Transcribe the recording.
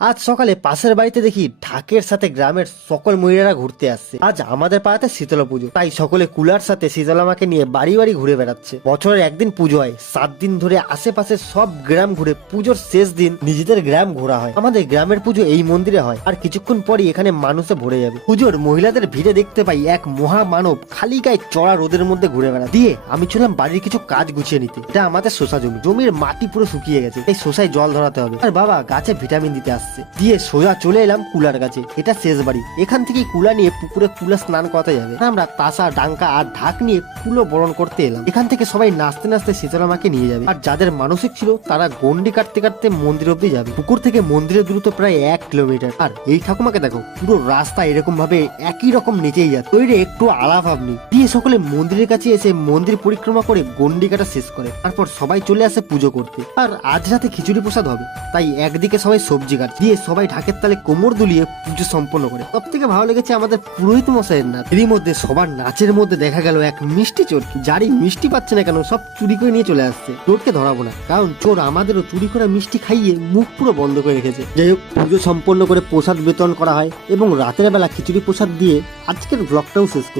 আজ সকালে পাশের বাড়িতে দেখি ঢাকের সাথে গ্রামের সকল মহিলারা ঘুরতে আসছে। আজ আমাদের পাড়াতে শীতলা পুজো, তাই সকলে কুলার সাথে শীতলা মাকে নিয়ে বাড়ি বাড়ি ঘুরে বেড়াচ্ছে। বছরের একদিন পুজো হয়, 7 দিন ধরে আশেপাশে সব গ্রাম ঘুরে পুজোর শেষ দিন নিজেদের গ্রাম ঘোরা হয়। আমাদের গ্রামের পুজো এই মন্দিরে হয়, আর কিছুক্ষণ পরই এখানে মানুষে ভরে যাবে। পুজোর মহিলাদের ভিড়ে দেখতে পাই এক মহামানব খালি গায়ে চড়া রোদের মধ্যে ঘুরে বেড়া দিয়ে আমি চললাম বাড়ির কিছু কাজ গুছিয়ে নিতে। এটা আমাদের শোষা জমি, জমির মাটি পুরো শুকিয়ে গেছে, এই শোষায় জল ধরাতে হবে। আর বাবা গাছে ভিটামিন দিতে আসছে। দিয়ে সোজা চলে এলাম কুলার কাছে। এটা শেষ বাড়ি, এখান থেকে কুলা নিয়ে পুকুরে কুলা স্নান করতে যাবে। আমরা তাসা ডাঙ্কা আর ঢাক নিয়ে কুলো বরণ করতে এলাম। এখান থেকে সবাই নাচতে নাচতে শীতলা মাকে নিয়ে যাবে, আর যাদের মানসিক ছিল তারা গন্ডি কাটতে কাটতে মন্দির অব্দি যাবে। পুকুর থেকে মন্দিরের দূরত্ব প্রায় 1 কিলোমিটার। আর এই ঠাকুমাকে দেখো, পুরো রাস্তা এরকম ভাবে একই রকম নেচেই যাচ্ছে, তৈরি একটু আলাপ ভাবনি। দিয়ে সকলে মন্দিরের কাছে এসে মন্দির পরিক্রমা করে গন্ডি কাটা শেষ করে তারপর সবাই চলে আসে পুজো করতে। আর আজ রাতে খিচুড়ি প্রসাদ হবে, তাই একদিকে সবাই সবজি কাটছে, দিয়ে সবাই ঢাকের তালে কোমর দুলিয়ে পুজো সম্পন্ন করে। সব থেকে ভালো লেগেছে আমাদের পুরোহিত মশাইয়ের নাচ। এরই মধ্যে সবার নাচের মধ্যে দেখা গেল এক মিষ্টি চোর, যারই মিষ্টি পাচ্ছে না কেন সব চুরি করে নিয়ে চলে আসছে। চোরকে ধরাবো না, কারণ চোর আমাদেরও চুরি করা মিষ্টি খাইয়ে মুখ পুরো বন্ধ করে রেখেছে। যাই হোক, পুজো সম্পন্ন করে প্রসাদ বিতরণ করা হয় এবং রাতের বেলা খিচুড়ি প্রসাদ দিয়ে আজকের ব্লগটাও শেষ করি।